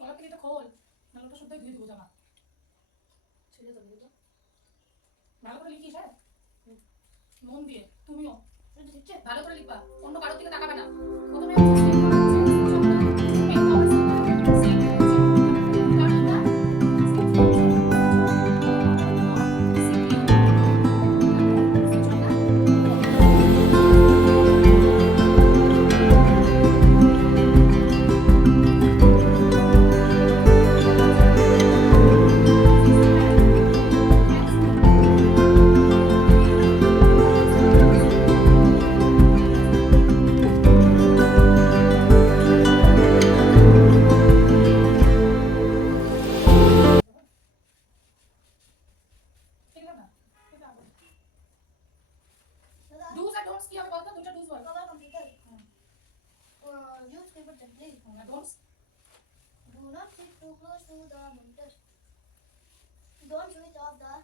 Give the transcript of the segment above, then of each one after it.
গলা থেকে খোল, নাহলে ওটা শুদ্ধই ধুয়ে দেবো জামা। ছেড়ে দেবো ভালো করে লিখিস, হ্যাঁ মন দিয়ে। তুমিও ভালো করে লিখবা, অন্য কারোর দিকে তাকাবে না। প্রথমে do's and don'ts কি হবে বলতো? দুটো do's ball. cover computer. Use paper gently. Don'ts Do not sit too close to the monitor. Don't switch off the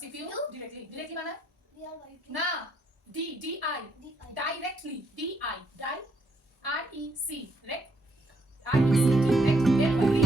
CPU directly মানে DRY2. না, D D I DI. directly D I die R E C rect R E C direct directly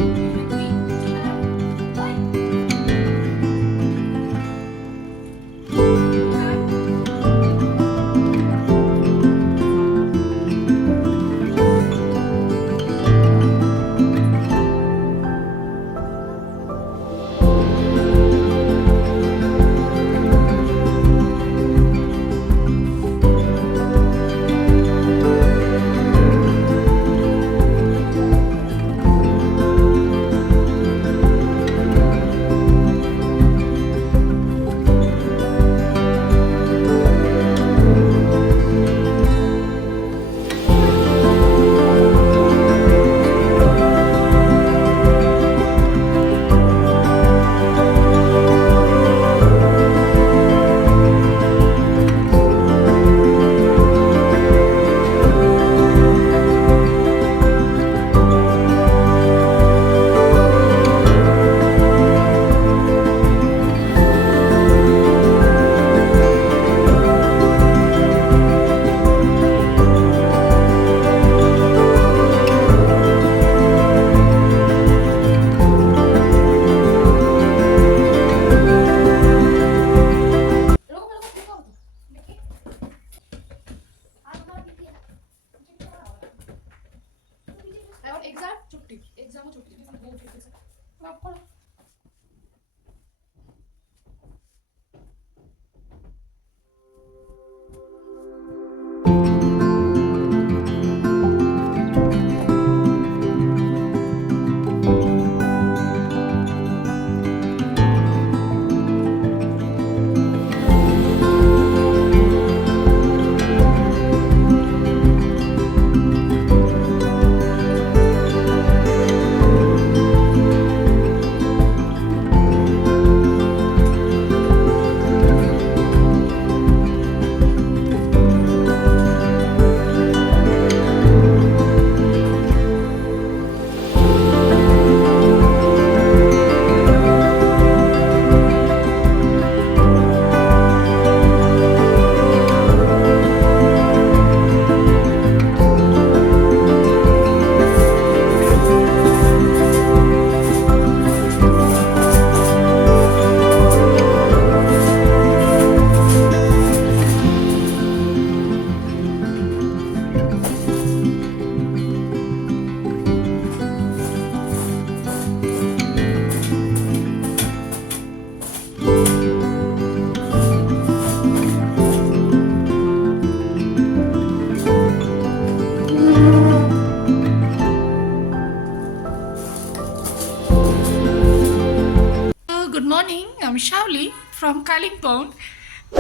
আমি Shaoli from Kalimpong.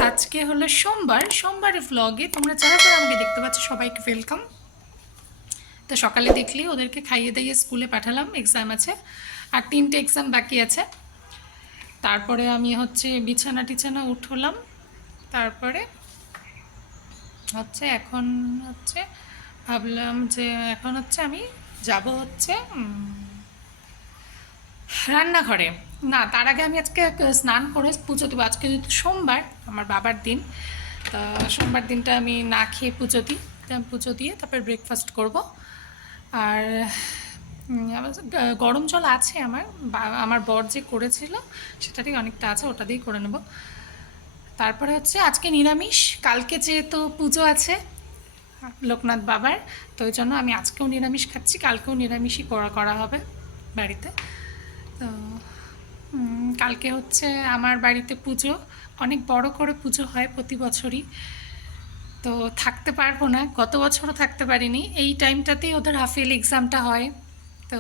আজকে হলো সোমবারের ভ্লগে তোমরা যারা যারা আমাকে দেখতে পাচ্ছ সবাইকে ওয়েলকাম। তো সকালে দেখলি ওদেরকে খাইয়ে দিয়ে স্কুলে পাঠালাম, এক্সাম আছে আর 3টে এক্সাম বাকি আছে। তারপরে আমি হচ্ছে বিছানা উঠলাম, তারপরে হচ্ছে এখন হচ্ছে ভাবলাম যে এখন হচ্ছে আমি যাব হচ্ছে রান্নাঘরে। না, তার আগে আমি আজকে স্নান করে পুজো দেবো। আজকে যেহেতু সোমবার, আমার বাবার দিন, তো সোমবার দিনটা আমি না খেয়ে পুজো দিই। পুজো দিয়ে তারপর ব্রেকফাস্ট করব। আর গরম জল আছে আমার বর যে করেছিল সেটারই অনেকটা আছে, ওটা দিয়েই করে নেব। তারপরে হচ্ছে আজকে নিরামিষ, কালকে যেহেতু পুজো আছে লোকনাথ বাবার, তো ওই জন্য আমি আজকেও নিরামিষ খাচ্ছি, কালকেও নিরামিষই করা হবে বাড়িতে। তো কালকে হচ্ছে আমার বাড়িতে পুজো, অনেক বড় করে পুজো হয় প্রতি বছরই। তো থাকতে পারবো না, গত বছরও থাকতে পারিনি, এই টাইমটাতেই ওদের হাফ ইয়ারলি এক্সামটা হয়। তো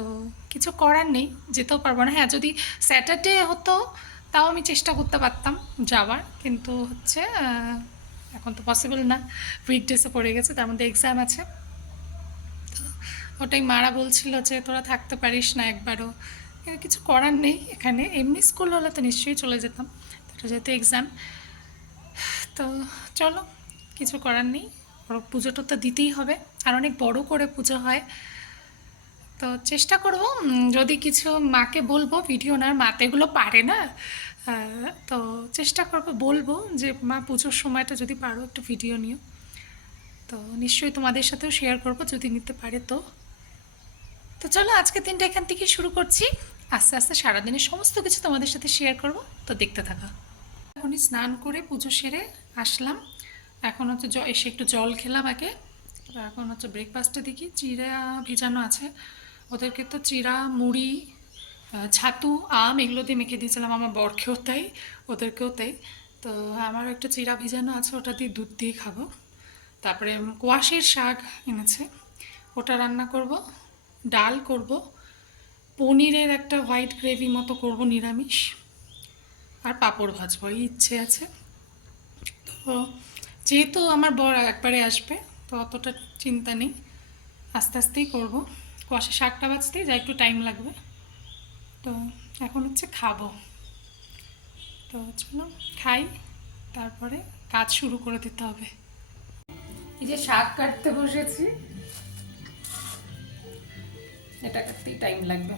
কিছু করার নেই, যেতেও পারবো না। হ্যাঁ, যদি স্যাটারডে হতো তাও আমি চেষ্টা করতে পারতাম যাওয়ার, কিন্তু হচ্ছে এখন তো পসিবল না, উইকডেসে পড়ে গেছে, তার মধ্যে এক্সাম আছে। তো ওটাই মারা বলছিল যে তোরা থাকতে পারিস না একবারও, কিন্তু কিছু করার নেই। এখানে এমনি স্কুল হলে তো নিশ্চয়ই চলে যেতাম, তো যেহেতু এক্সাম, তো চলো, কিছু করার নেই, ওর পুজোটা তো দিতেই হবে, আর অনেক বড় করে পুজো হয়। তো চেষ্টা করব, যদি কিছু মাকে বলবো ভিডিও না, মা তো এগুলো পারে না, তো চেষ্টা করব বলবো যে মা পুজোর সময়টা যদি পারো একটু ভিডিও নিও। তো নিশ্চয়ই তোমাদের সাথেও শেয়ার করব যদি নিতে পারে। তো তো চলো, আজকের দিনটা এখান থেকে শুরু করছি, আস্তে আস্তে সারাদিনের সমস্ত কিছু তোমাদের সাথে শেয়ার করব, তো দেখতে থাকা। এখনই স্নান করে পুজো সেরে আসলাম, এখন হচ্ছে এসে একটু জল খেলাম আগে। তো এখন হচ্ছে ব্রেকফাস্টে দেখি চিড়া ভেজানো আছে, ওদেরকে তো চিড়া মুড়ি ছাতু আম এগুলো দিয়ে মেখে দিয়েছিলাম, আমার বরকেও তাই, ওদেরকেও তাই। তো আমারও একটু চিড়া ভিজানো আছে, ওটা দিয়ে দুধ দিয়ে খাবো। তারপরে কোয়াশের শাক এনেছে, ওটা রান্না করব, ডাল করব, পনিরের একটা হোয়াইট গ্রেভি মতো করব নিরামিষ, আর পাঁপড় ভাজবো, এই ইচ্ছে আছে। তো যেহেতু আমার বর একবারে আসবে, তো অতটা চিন্তা নেই, আস্তে আস্তেই করবো। কষে শাকটা বাজতেই যা একটু টাইম লাগবে। তো এখন হচ্ছে খাবো, তো চলো খাই, তারপরে কাজ শুরু করে দিতে হবে। এই যে শাক কাটতে বসেছি, এটা কাটতেই টাইম লাগবে।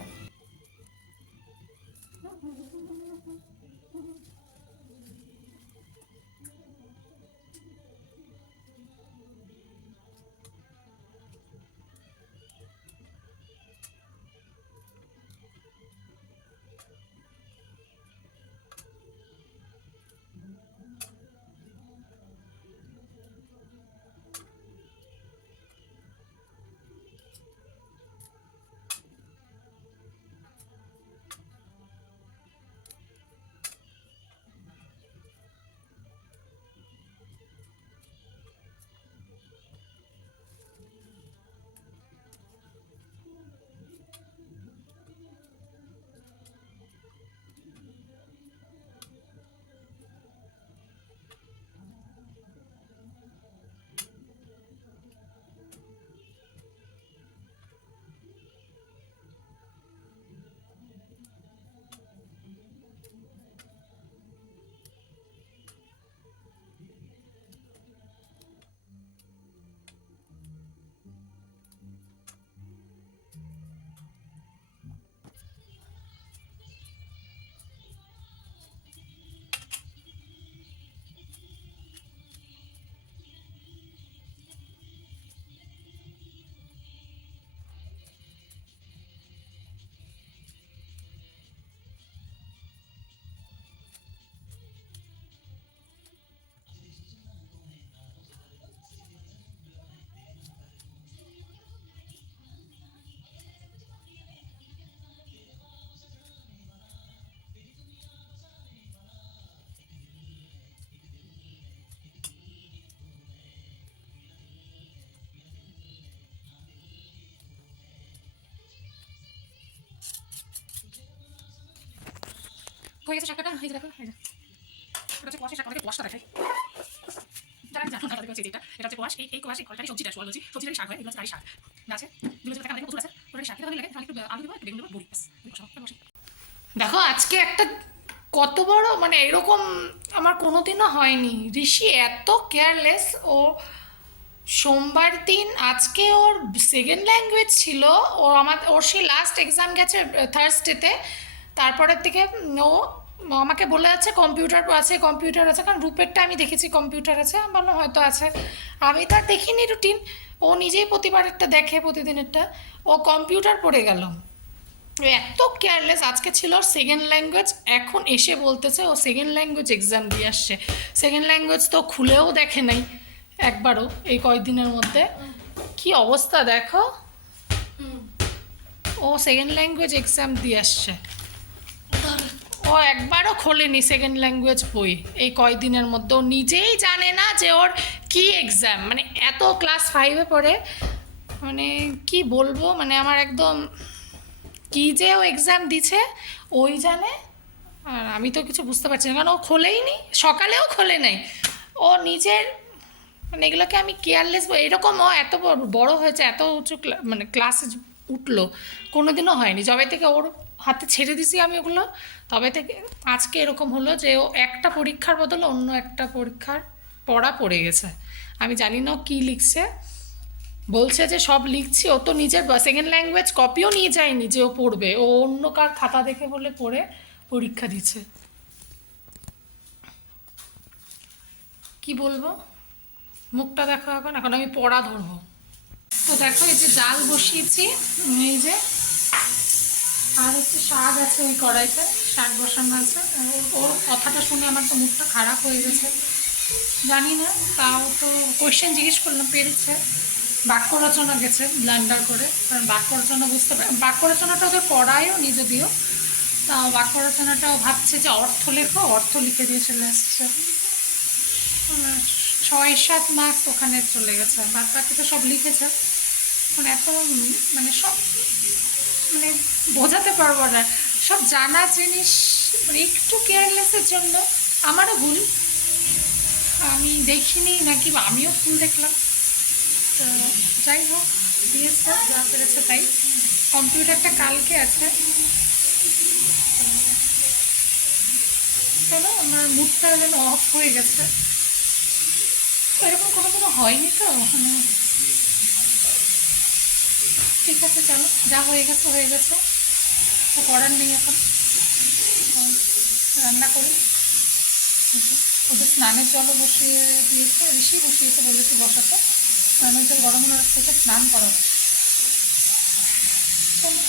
হয়ে গেছে শাকটা, এই যে দেখো, এই যে এটা হচ্ছে কোয়াশের শাক, আমাকে কোয়াশটা দেখাই, যারা জানো না তাদের হচ্ছে এটা, এটা হচ্ছে কোয়াশ, এই কোয়াশ, এই কোয়াশটাই সবজিটা বলছি, সবজিটাই শাক হয়, এগুলো হচ্ছে তারই শাক আছে, যেগুলো দেখা আমাদের প্রচুর আছে, ওটাই শাক, এটা ভালো লাগে, তাহলে একটু আলু দেবো, একটু বেগুন দেবো, বড়ি, ব্যাস বসে। দেখো আজকে একটা কত বড়, মানে এরকম আমার কোনোদিনও হয়নি, ঋষি এত কেয়ারলেস। ও সোমবার দিন, আজকে ওর সেকেন্ড ল্যাঙ্গুয়েজ ছিল, ওর সেই লাস্ট এক্সাম গেছে থার্সডেতে, তারপরের থেকে ও আমাকে বলে যাচ্ছে কম্পিউটার আছে, কারণ রূপেরটা আমি দেখেছি কম্পিউটার আছে, আমি বললাম হয়তো আছে। আমি তো আর দেখিনি রুটিন, ও নিজেই প্রতিবারেরটা দেখে, প্রতিদিনেরটা। ও কম্পিউটার পড়ে গেল, ও এত কেয়ারলেস। আজকে ছিল ওর সেকেন্ড ল্যাঙ্গুয়েজ, এখন এসে বলতেছে ও সেকেন্ড ল্যাঙ্গুয়েজ এক্সাম দিয়ে আসছে। সেকেন্ড ল্যাঙ্গুয়েজ তো খুলেও দেখে নাই একবারও এই কয়েকদিনের মধ্যে। কি অবস্থা দেখো, ও সেকেন্ড ল্যাঙ্গুয়েজ এক্সাম দিয়ে আসছে, ও একবারও খোলেনি সেকেন্ড ল্যাঙ্গুয়েজ বই এই কয়দিনের মধ্যে। ও নিজেই জানে না যে ওর কি এক্সাম, মানে এত ক্লাস 5-এ পড়ে, মানে কি বলবো, মানে আমার একদম কি যে ও এক্সাম দিছে ওই জানে। আর আমি তো কিছু বুঝতে পারছি না, কারণ ও খোলেই নি, সকালেও খোলে নাই ও নিজের। মানে এগুলোকে আমি কেয়ারলেস, এরকম ও এত বড় হয়েছে, এত উঁচু মানে ক্লাসে উঠলো, কোনোদিনও হয়নি। যবে থেকে ওর হাতে ছেড়ে দিছি আমি ওগুলো, তবে থেকে আজকে এরকম হলো যে ও একটা পরীক্ষার বদলে অন্য একটা পরীক্ষার পড়া পড়ে গেছে। আমি জানি না ও কী লিখছে, বলছে যে সব লিখছি। ও তো নিজের সেকেন্ড ল্যাঙ্গুয়েজ কপিও নিয়ে যায়নি যে ও পড়বে, ও অন্য কার খাতা দেখে বলে পড়ে পরীক্ষা দিচ্ছে। কি বলবো, মুখটা দেখো এখন, এখন আমি পড়া ধরবো। তো দেখো এই যে ডাল বসিয়েছি, এই যে, আর হচ্ছে শাক আছে ওই কড়াইতে, শাক বসানো আছে। ওর কথাটা শুনে আমার তো মুখটা খারাপ হয়ে গেছে, জানি না, তাও তো কোয়েশ্চেন জিজ্ঞেস করলাম, পেরেছে। বাক্য রচনা গেছে ব্লান্ডার করে, কারণ বাক্য রচনা বুঝতে পারে, বাক্য রচনাটা ওদের করায়ও নি যদিও, তাও বাক্য রচনাটাও ভাবছে যে অর্থ লেখো, অর্থ লিখে দিয়ে চলে আসছে। 6-7 মার্কস ওখানে চলে গেছে, বাদ বাকি তো সব লিখেছে। মানে এত মানে সব মানে বোঝাতে পারবো না, সব জানা জিনিস, মানে একটু কেয়ারলেসের জন্য আমারও ভুল, আমি দেখিনি নাকি, বা আমিও ভুল দেখলাম। তো যাই হোক, দিয়েছে যা পেরেছে তাই। কম্পিউটারটা কালকে আছে। চলো, আমার মুডটা যেন অফ হয়ে গেছে, এরকম কোনো কোনো হয়নি তো, মানে ঠিক আছে চলো, যা হয়ে গেছে হয়ে গেছে, তো করার নেই এখন। রান্না করি, ওদের স্নানের জলও বসিয়ে দিয়েছে, ঋষি বসিয়েছে, বলেছি বসাতে, স্নানের জল গরম হওয়ার থেকে স্নান করাবো। চলো।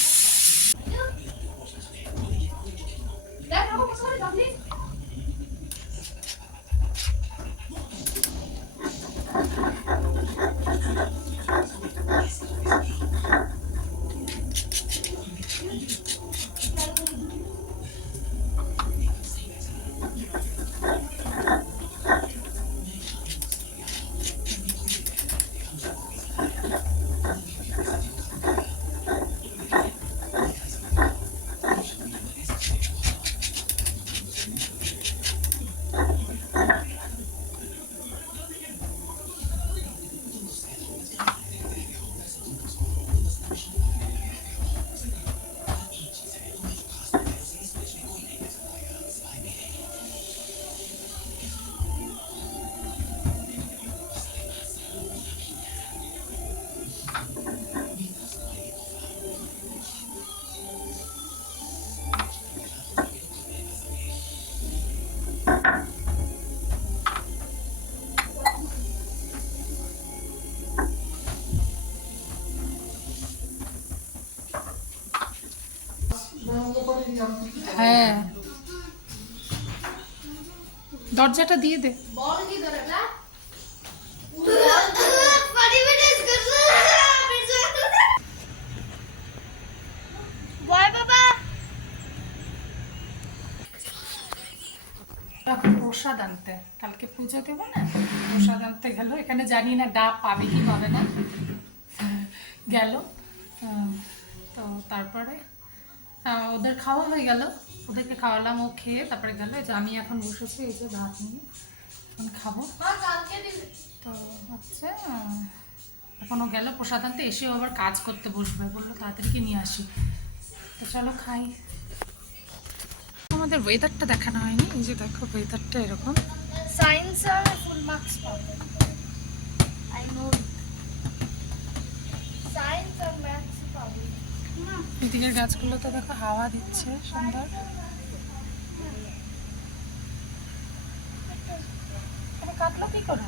হ্যাঁ, দরজাটা দিয়ে দে। প্রসাদ আনতে, কালকে পুজো দেবো না, প্রসাদ আনতে গেল। এখানে জানি না ডাব পাবে কি পাবে না, গেল। তো তারপরে ওদের খাওয়া হয়ে গেল, ওদেরকে খাওয়ালাম, ও খেয়ে তারপরে গেল। যে আমি এখন বসেছি এই যে ভাত নিয়ে, এখন খাবো। তো হচ্ছে এখনও গেল প্রসাদ আনতে, এসেও আবার কাজ করতে বসবে, বললো তাড়াতাড়ি কি নিয়ে আসি। তো চলো খাই। আমাদের ওয়েদারটা দেখানো হয়নি, এই যে দেখো ওয়েদারটা এরকম। সায়েন্স আর ফুল মার্কস পাবো, আই নো। সায়েন্স আর ম্যাথস পাবো। এদিকের গাছগুলোতে দেখো হাওয়া দিচ্ছে সুন্দর। কি করে?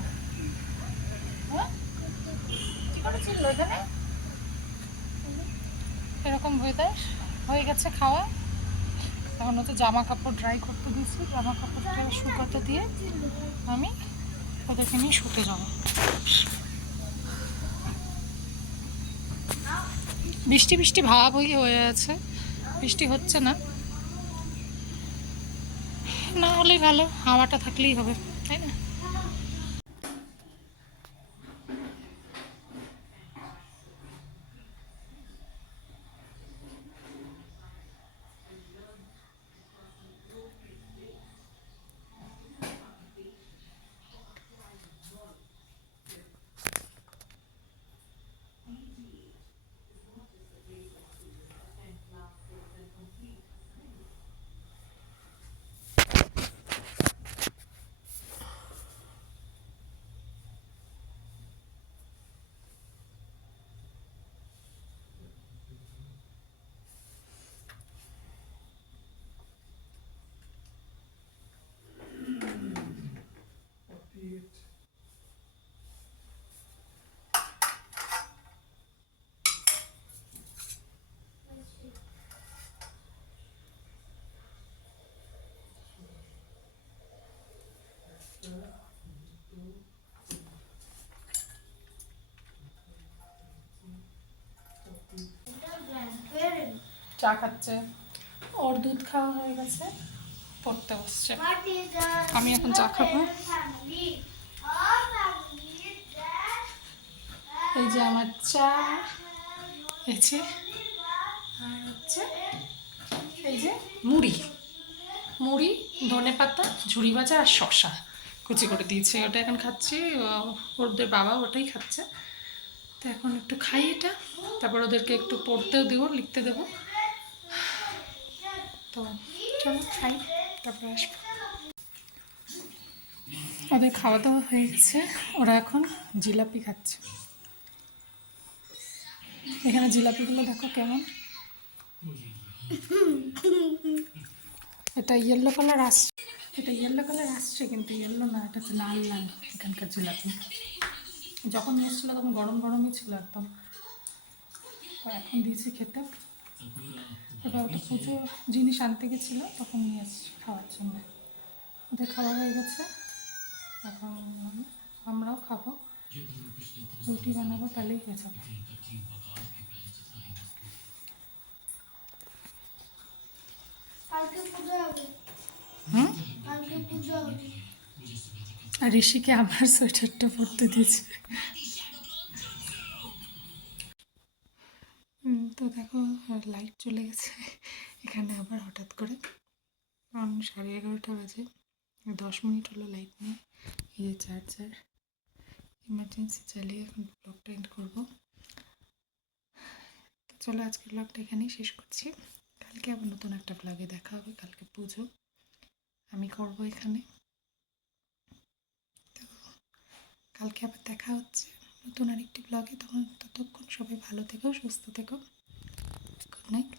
হ্যাঁ, কি করে ছিল এখানে? এরকম ওয়েদার হয়ে গেছে খাওয়া। এখন হচ্ছে জামা কাপড় ড্রাই করতে দিয়েছি, জামা কাপড়টা শুকাতে দিয়ে আমি ওদেরকে নিয়ে শুতে যাবো। বৃষ্টি বৃষ্টি ভাব হয়ে আছে, বৃষ্টি হচ্ছে না, না হলেই ভালো, হাওয়াটা থাকলেই হবে, তাই না? চা খাচ্ছে, ওর দুধ খাওয়া হয়ে গেছে, পড়তে বসছে। আমি এখন চা খাবো। এই যে আমার চা, এই যে, আর হচ্ছে এই যে মুড়ি, মুড়ি, ধনে পাতা, ঝুড়ি ভাজা আর শশা কুচি করে দিয়েছে, ওটা এখন খাচ্ছি। ওদের বাবা ওটাই খাচ্ছে। তো এখন একটু খাই এটা, তারপর ওদেরকে একটু পড়তেও দেবো, লিখতে দেবো। তো চলো খাই, তারপরে আসবো। ওদের খাওয়া দাওয়া হয়ে গেছে, ওরা এখন জিলাপি খাচ্ছে। এখানে জিলাপিগুলো দেখো কেমন, এটা ইয়েলো কালার আসছে, এটা ইয়েলো কালার আসছে কিন্তু ইয়েলো না, এটা হচ্ছে লাল লাল এখানকার জিলাপি। যখন নিয়ে এসেছিলো তখন গরম গরমই ছিল একদম, তো এখন দিয়েছি খেতে। এবার ওটা পুজো জিনিস আনতে গেছিলো তখন নিয়ে এসেছি খাওয়ার জন্য। ওদের খাওয়া হয়ে গেছে, এখন আমরাও খাবো, রুটি বানাবো, তাহলেই হয়ে যাবে। হুম, আর ঋষিকে আমার সোয়েটারটা পরতে দিয়েছে। তো দেখো লাইট চলে গেছে এখানে আবার হঠাৎ করে, কারণ 11:30 বাজে, 10 মিনিট হলো লাইট নেই। এই যে চার্জার, ইমার্জেন্সি চালিয়ে এখন ব্লগটা এন্ড করবো। তো চলো আজকের ব্লগটা এখানেই শেষ করছি, কালকে আবার নতুন একটা ব্লগে দেখা হবে। কালকে পুজো আমি করবো এখানে, তো কালকে আবার দেখা হচ্ছে নতুন আরেকটি ব্লগে। ততক্ষণ সবাই ভালো থেকো, সুস্থ থেকো, গুড নাইট।